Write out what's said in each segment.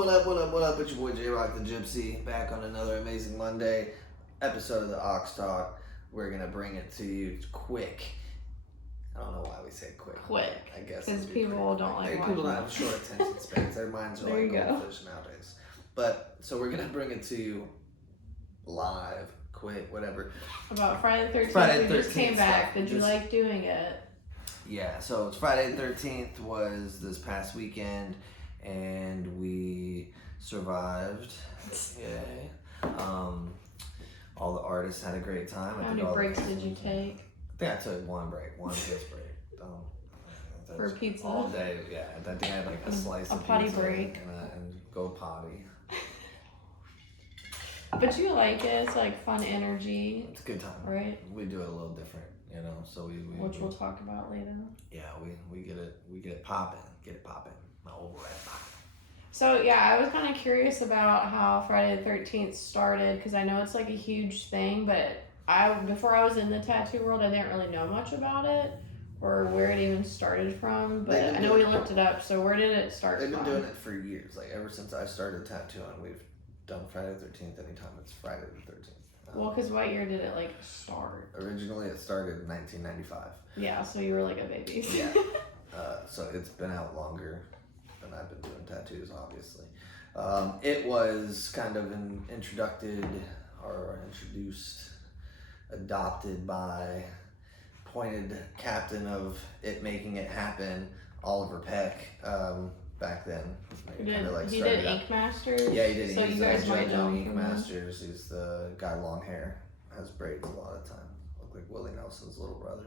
What up? It's your boy J Rock the Gypsy back on another amazing Monday episode of the Ox Talk. We're gonna bring it to you quick. I don't know why we say quick. Quick. I guess because people don't like people watching don't have short attention spans. Their minds are There like you go. goldfish nowadays. But so we're gonna bring it to you live, quick, whatever. about Friday the 13th. Friday the We just 13th came back. stuff. Did you Just- like doing it? Yeah, so it's Friday the 13th was this past weekend, and we survived. Yay. All the artists had a great time. How many breaks did you take? I think I took one piss break. For was pizza? all day, yeah. I think I had like a slice A of potty pizza break. and go potty. But you like it. It's like fun energy, It's a good time. right? We do it a little different, you know. So Which we'll talk about later. yeah, we get it popping, my old rat popping. So yeah, I was kind of curious about how Friday the 13th started because I know it's like a huge thing, but before I was in the tattoo world, I didn't really know much about it or where it even started from. But I know we looked it up. So where did it start They've from? been doing it for years. Like ever since I started tattooing, we've done Friday the 13th. Anytime it's Friday the 13th. Well, because what year did it like start? Originally, it started in 1995. Yeah, so you were like a baby. Yeah. So it's been out longer than I've been doing tattoos, obviously. It was kind of adopted by pointed captain of it making it happen, Oliver Peck, back then. He did started out- Ink Masters? Yeah, he did. So He's you guys might judge know on him Ink from that. Masters. He's the guy with long hair, has braids a lot of the time. Look like Willie Nelson's little brother.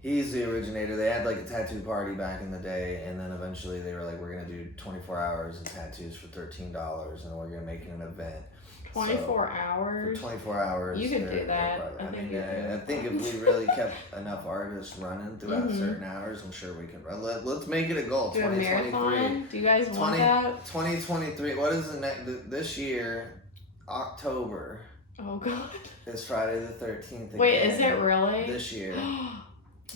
He's the originator. They had like a tattoo party back in the day, and then eventually they were like, we're gonna do 24 hours of tattoos for $13, and we're gonna make it an event. 24 For hours? 24 hours. You could do they're that. probably- I think I think if we really kept enough artists running throughout certain hours, I'm sure we could. Let's make it a goal. Do a 2023. marathon? Do you guys want that? 2023. What is the next? This year, October Oh, God. is Friday the 13th. Wait, again, is it really? this year?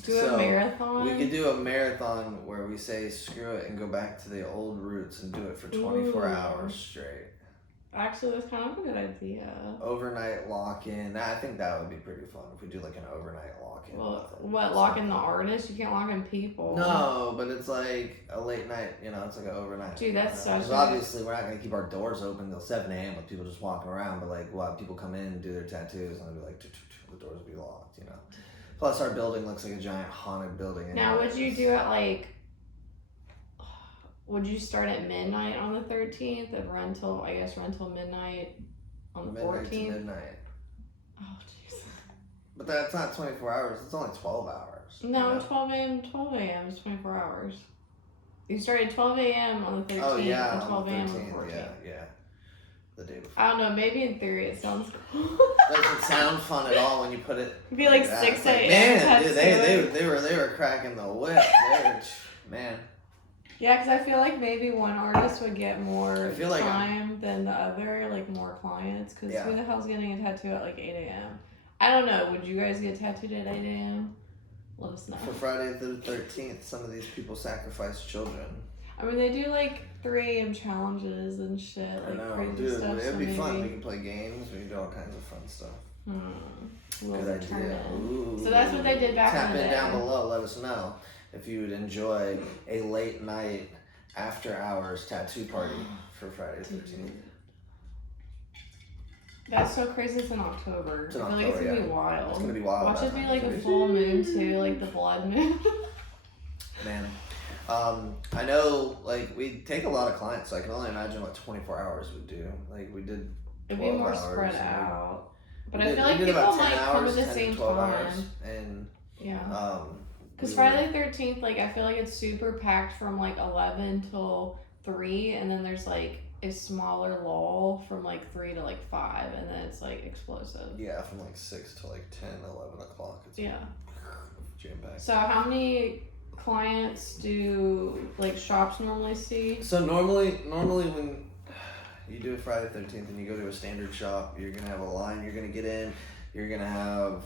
Do So, a marathon? We could do a marathon where we say screw it and go back to the old roots and do it for 24 Ooh. hours straight. Actually, that's kind of a good idea. Overnight lock-in. I think that would be pretty fun if we do like an overnight lock-in. Well, what, lock in the artist? You can't lock in people. No, but it's like a late night, it's like an overnight. Dude, that's you know? such 'Cause obviously we're not going to keep our doors open till 7 a.m. with people just walking around, but like we'll have people come in and do their tattoos and they'll be like, the doors will be locked, Plus our building looks like a giant haunted building. Now, would you do it like... Would you start at midnight on the 13th and run till midnight on the midnight 14th? to midnight? Oh, jeez. But that's not 24 hours. It's only 12 hours. No, 12 a.m. is 24 hours. You start at 12 a.m. on the 13th Oh yeah, and 12 on the a.m. on 13th. the 14th. Yeah. The day before. I don't know, maybe in theory it sounds cool. Doesn't sound fun at all when you put it. It'd be like that. 6 It's like, a.m. Man, dude, tattooing. they were cracking the whip. Man. Yeah, because I feel like maybe one artist would get more I feel like time than the other, like more clients. Because Yeah. who the hell's getting a tattoo at like 8 a.m.? I don't know. Would you guys get tattooed at 8 a.m.? Let us know. For Friday the 13th, some of these people sacrifice children. I mean, they do like 3 a.m. challenges and shit, I like know, crazy dude. stuff. It'd so be maybe... fun. We can play games. We can do all kinds of fun stuff. Wheels Good are turning. idea. Ooh. So that's what they did back Tap in the in day. down below. Let us know if you would enjoy a late night after hours tattoo party for Friday the 13th. That's so crazy. It's in October. It's in I feel like it's October, gonna be wild. It's gonna be wild. Watch that it be time. like It's a gonna be- full moon too, like the blood moon. Man. I know, like, we take a lot of clients, so I can only imagine what 24 hours would do. Like, we did It'd be 12 more hours, spread and out. But we I did- feel like we did people about 10 might come hours, at the 10 to same 12 time. hours, and, Yeah. Because we Friday the 13th, like, I feel like it's super packed from like 11 till 3, and then there's like a smaller lull from like 3 to like 5, and then it's like explosive. yeah, from like 6 to like 10, 11 o'clock. It's Yeah. jam-packed. So, how many clients do like shops normally see? So normally when you do a Friday the 13th and you go to a standard shop, you're gonna have a line. You're gonna get in. You're gonna have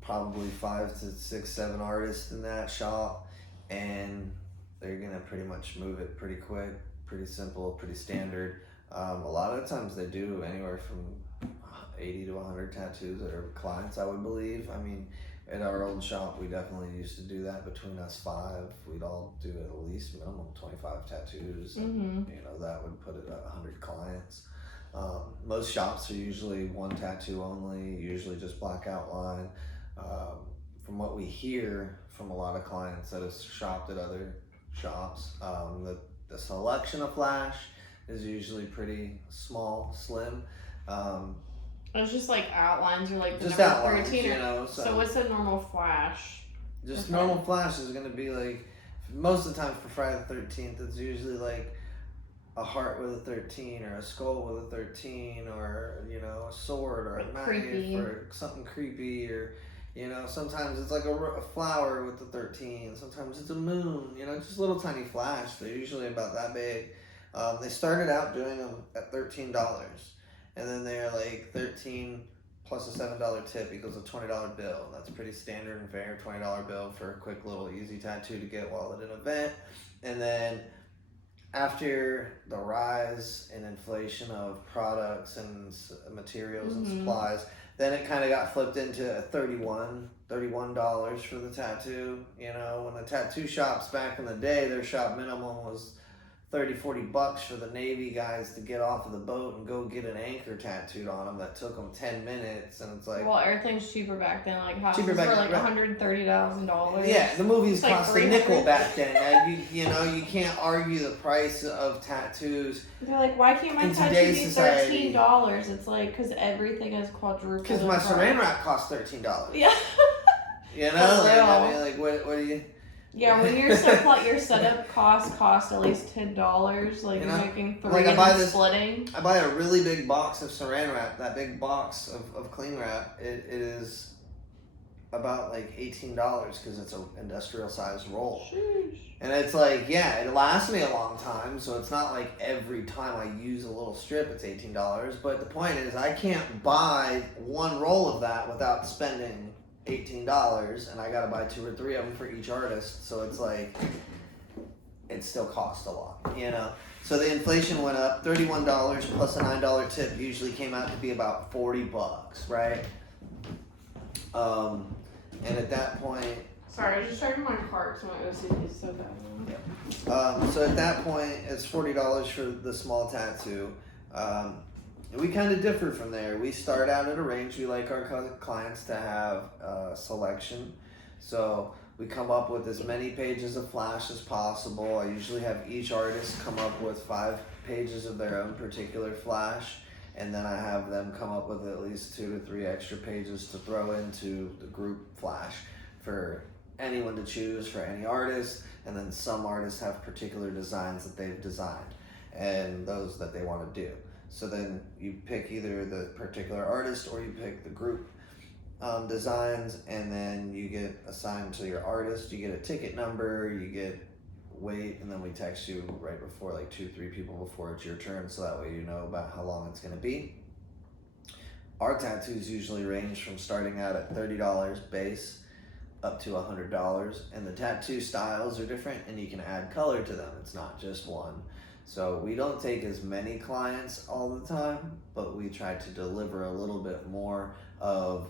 probably 5 to 6, 7 artists in that shop, and they're gonna pretty much move it pretty quick, pretty simple, pretty standard. A lot of the times they do anywhere from 80 to 100 tattoos that are clients, I would believe. I mean, at our old shop, we definitely used to do that. Between us five, we'd all do at least minimum 25 tattoos. And, you know, that would put it at 100 clients. Most shops are usually one tattoo only, usually just black outline. From what we hear from a lot of clients that have shopped at other shops, the selection of flash is usually pretty small, slim. It's just like outlines or like the Just number outlines, 13 you know. so what's a normal flash? Just Okay. normal flash is gonna be like, most of the time for Friday the 13th, it's usually like a heart with a 13 or a skull with a 13 or, you know, a sword or a Like knife creepy. or something creepy, or, you know, sometimes it's like a flower with the 13, sometimes it's a moon, you know, just little tiny flash. They're usually about that big. They started out doing them at $13, and then they're like 13 plus a $7 tip equals a $20 bill. That's pretty standard and fair. $20 bill for a quick little easy tattoo to get while at an event. And then after the rise in inflation of products and materials and supplies, then it kind of got flipped into a $31 for the tattoo. You know, when the tattoo shops back in the day, their shop minimum was $30-$40 for the Navy guys to get off of the boat and go get an anchor tattooed on them that took them 10 minutes. And it's like, Well, everything's cheaper back then. Like houses Cheaper back were then, like right. $130,000. yeah, the movies It's like cost a nickel 300. back then. You know, you can't argue the price of tattoos They're like, why can't my In tattoo today's be society- $13? It's like, because everything is quadrupled. because in my price. saran wrap costs $13. Yeah. You know, For like, I real. mean, like, what do you? Yeah, when your setup cost at least $10. Like You you're know, making 3 like, I and buy then this- splitting. I buy a really big box of saran wrap. That big box of cling wrap, it is about like $18 because it's an industrial sized roll. Sheesh. And it's like, yeah, it lasts me a long time, so it's not like every time I use a little strip it's $18. But the point is, I can't buy one roll of that without spending $18, and I gotta buy 2 or 3 of them for each artist. So it's like, it still costs a lot, you know. So the inflation went up. $31 plus a $9 tip usually came out to be about $40, right? And at that point, Sorry, I was just checking my car because my OCD is so bad. so at that point, it's $40 for the small tattoo. We kind of differ from there. We start out at a range. We like our clients to have selection. So we come up with as many pages of flash as possible. I usually have each artist come up with 5 pages of their own particular flash. And then I have them come up with at least 2 to 3 extra pages to throw into the group flash for anyone to choose, for any artist. And then some artists have particular designs that they've designed and those that they want to do. So then you pick either the particular artist or you pick the group designs, and then you get assigned to your artist. You get a ticket number, you get weight, and then we text you right before, like 2-3 people before it's your turn, so that way you know about how long it's going to be. Our tattoos usually range from starting out at $30 base up to $100, and the tattoo styles are different, and you can add color to them. It's not just one. So we don't take as many clients all the time, but we try to deliver a little bit more of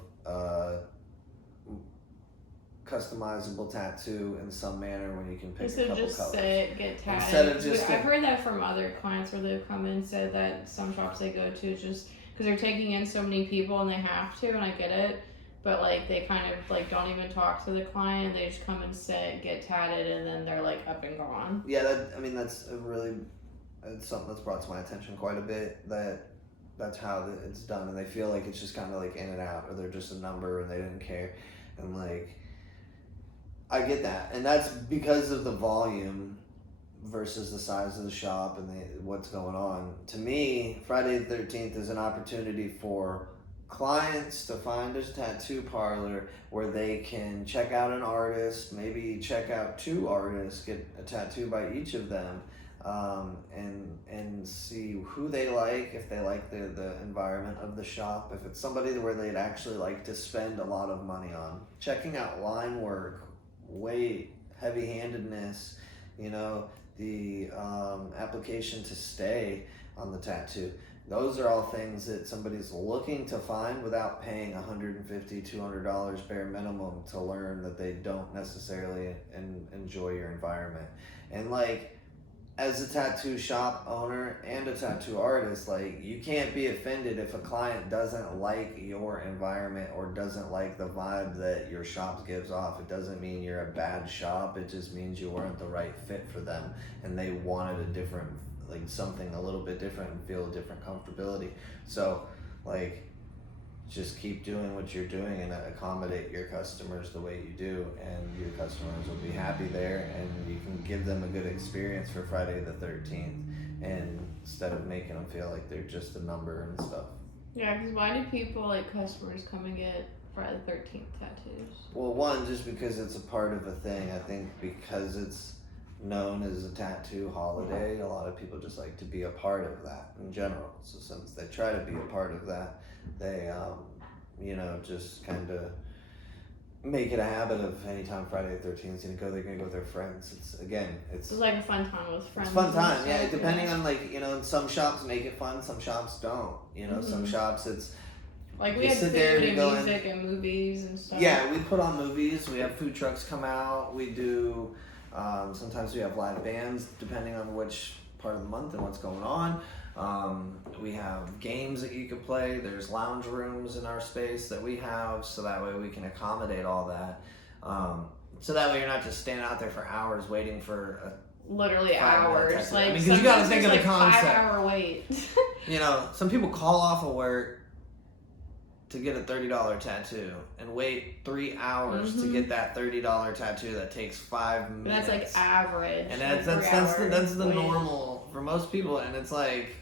customizable tattoo in some manner when you can pick a Instead of couple just colors. sit, get tagged. Instead of just I've heard that from other clients where they've come in and said that some shops they go to just because they're taking in so many people and they have to, and I get it. But like they kind of like don't even talk to the client. They just come and sit, get tatted, and then they're like up and gone. Yeah, that's it's something that's brought to my attention quite a bit, that's how it's done, and they feel like it's just kind of like in and out, or they're just a number and they didn't care. And like, I get that, and that's because of the volume versus the size of the shop and what's going on. To me, Friday the 13th is an opportunity for clients to find a tattoo parlor where they can check out an artist, maybe check out 2 artists, get a tattoo by each of them, and see who they like, if they like the environment of the shop, if it's somebody where they'd actually like to spend a lot of money on. Checking out line work, weight, heavy-handedness, the application to stay on the tattoo. Those are all things that somebody's looking to find without paying $150, $200 bare minimum to learn that they don't necessarily enjoy your environment. And like, as a tattoo shop owner and a tattoo artist, like, you can't be offended if a client doesn't like your environment or doesn't like the vibe that your shop gives off. It doesn't mean you're a bad shop. It just means you weren't the right fit for them and they wanted a different, like, something a little bit different and feel a different comfortability. So like, just keep doing what you're doing and accommodate your customers the way you do, and your customers will be happy there, and you can give them a good experience for Friday the 13th, and instead of making them feel like they're just a number and stuff. Yeah, because why do people, like, customers come and get Friday the 13th tattoos? Well, one, just because it's a part of a thing. I think because it's known as a tattoo holiday, a lot of people just like to be a part of that in general. So since they try to be a part of that, they just kind of make it a habit of anytime Friday the 13th is gonna go, they're gonna go with their friends. It's like a fun time with friends. It's fun time, and yeah. stuff, Depending on, like, some shops make it fun, some shops don't. Some shops it's like, we you had sit food there and and you go music and movies and stuff. Yeah, we put on movies. We have food trucks come out. We do. Sometimes we have live bands, depending on which part of the month and what's going on. We have games that you could play. There's lounge rooms in our space that we have, so that way we can accommodate all that. So that way you're not just standing out there for hours waiting for literally hours. Like, because you got to think of the like concept. 5-hour wait. Some people call off of work to get a $30 tattoo and wait 3 hours to get that $30 tattoo that takes 5 minutes. That's like average. And that's the normal for most people, and it's like,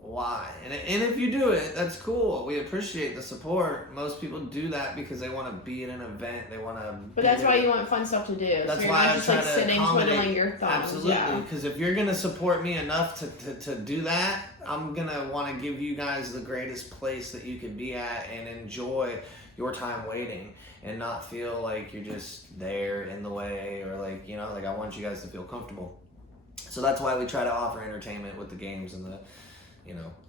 why? And if you do it, that's cool. We appreciate the support. Most people do that because they want to be at an event. They want to. But that's why you want fun stuff to do. That's so you're why not just I try like to sitting accommodate. twiddling your thumbs. Absolutely, because if you're gonna support me enough to do that, I'm gonna want to give you guys the greatest place that you could be at and enjoy your time waiting and not feel like you're just there in the way, or like I want you guys to feel comfortable. So that's why we try to offer entertainment with the games and the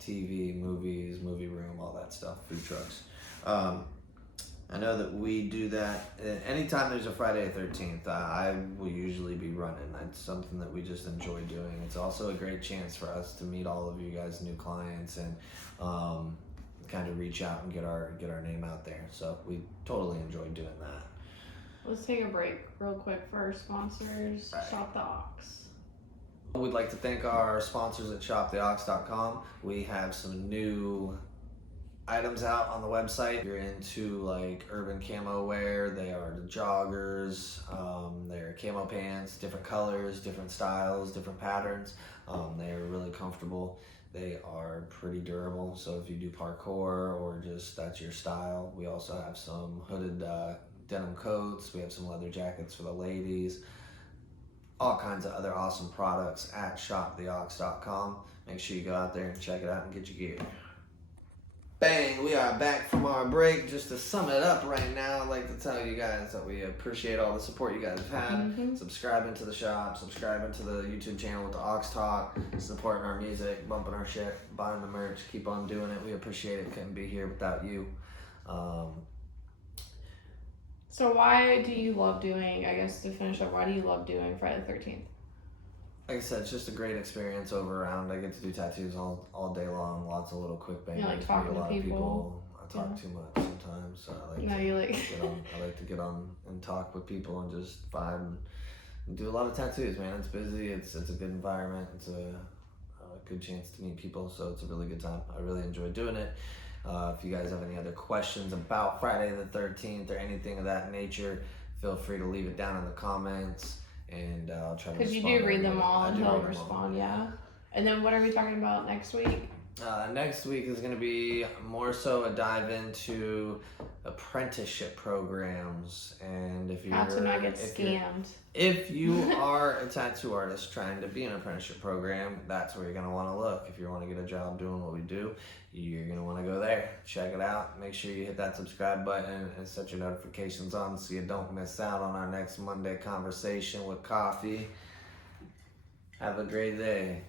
TV, movies, movie room, all that stuff, food trucks. I know that we do that anytime there's a Friday the 13th. I will usually be running. That's something that we just enjoy doing. It's also a great chance for us to meet all of you guys, new clients, and kind of reach out and get our name out there. So we totally enjoy doing that. Let's take a break real quick for our sponsors. Right. Shop the Ox. We'd like to thank our sponsors at shoptheox.com. We have some new items out on the website. If you're into like urban camo wear, they are the joggers, they're camo pants, different colors, different styles, different patterns. They are really comfortable. They are pretty durable, so if you do parkour or just that's your style. We also have some hooded denim coats. We have some leather jackets for the ladies. All kinds of other awesome products at shoptheox.com. Make sure you go out there and check it out and get your gear. Bang, we are back from our break. Just to sum it up right now, I'd like to tell you guys that we appreciate all the support you guys have had. Subscribing to the shop, subscribing to the YouTube channel with the Ox Talk, supporting our music, bumping our shit, buying the merch, keep on doing it. We appreciate it. Couldn't be here without you. So why do you love doing, I guess to finish up, why do you love doing Friday the 13th? Like I said, it's just a great experience over around. I get to do tattoos all day long, lots of little quick bangers. You like talking meet a to lot people. of people. I talk too much sometimes, so I like I like to get on and talk with people and just vibe and do a lot of tattoos, man. It's busy, it's a good environment, it's a good chance to meet people, so it's a really good time. I really enjoy doing it. If you guys have any other questions about Friday the 13th or anything of that nature, feel free to leave it down in the comments, and I'll try to respond. Because you do read them all, and he'll respond, yeah. And then what are we talking about next week? Next week is going to be more so a dive into apprenticeship programs, and if How to not get if you're- scammed. If you are a tattoo artist trying to be in an apprenticeship program, that's where you're going to want to look. If you want to get a job doing what we do, you're going to want to go there. Check it out. Make sure you hit that subscribe button and set your notifications on so you don't miss out on our next Monday conversation with coffee. Have a great day.